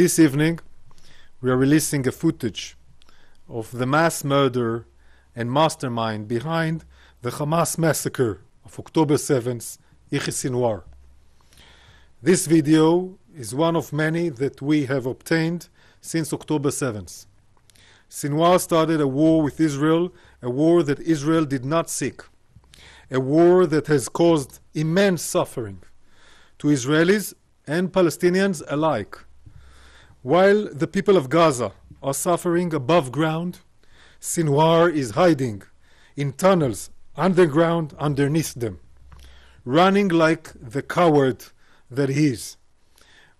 This evening, we are releasing a footage of the mass murder and mastermind behind the Hamas massacre of October 7th, Yahya Sinwar. This video is one of many that we have obtained since October 7th. Sinwar started a war with Israel, a war that Israel did not seek, a war that has caused immense suffering to Israelis and Palestinians alike. While the people of Gaza are suffering above ground, Sinwar is hiding in tunnels underground underneath them, running like the coward that he is,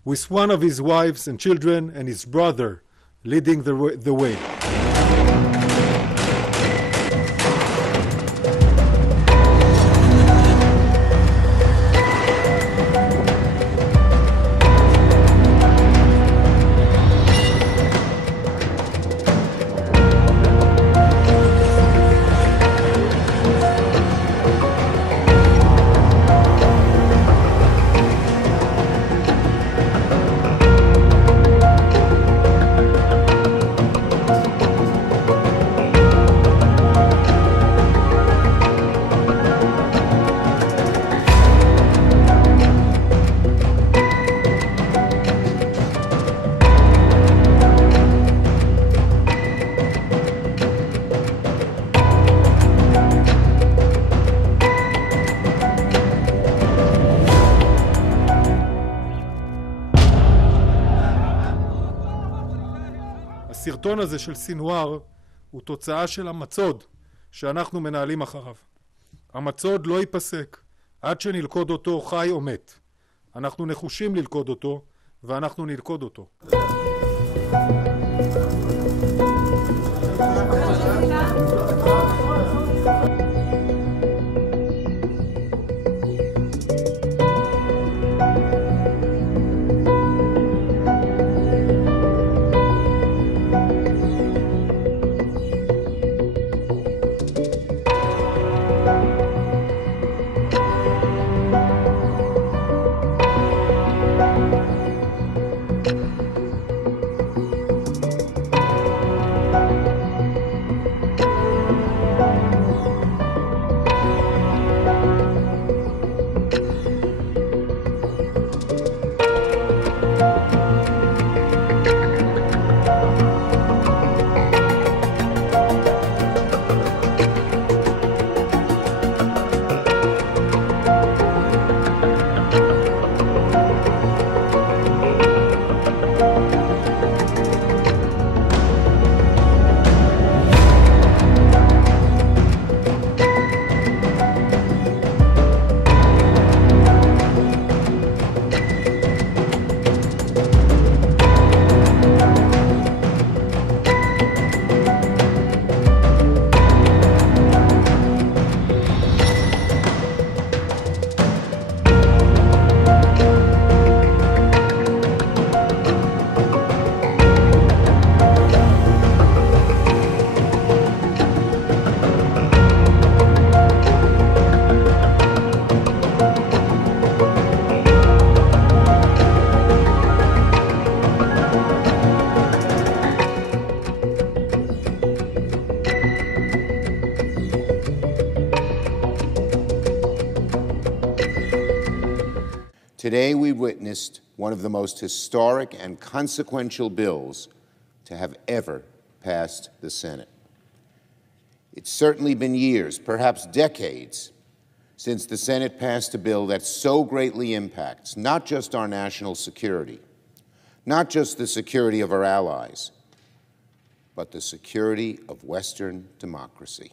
with one of his wives and children and his brother leading the way. הסרטון הזה של סינואר הוא תוצאה של המצוד שאנחנו מנהלים אחריו. המצוד לא ייפסק עד שנלכוד אותו חי או מת. אנחנו נחושים ללכוד אותו ואנחנו נלכוד אותו. Today we witnessed one of the most historic and consequential bills to have ever passed the Senate. It's certainly been years, perhaps decades, since the Senate passed a bill that so greatly impacts not just our national security, not just the security of our allies, but the security of Western democracy.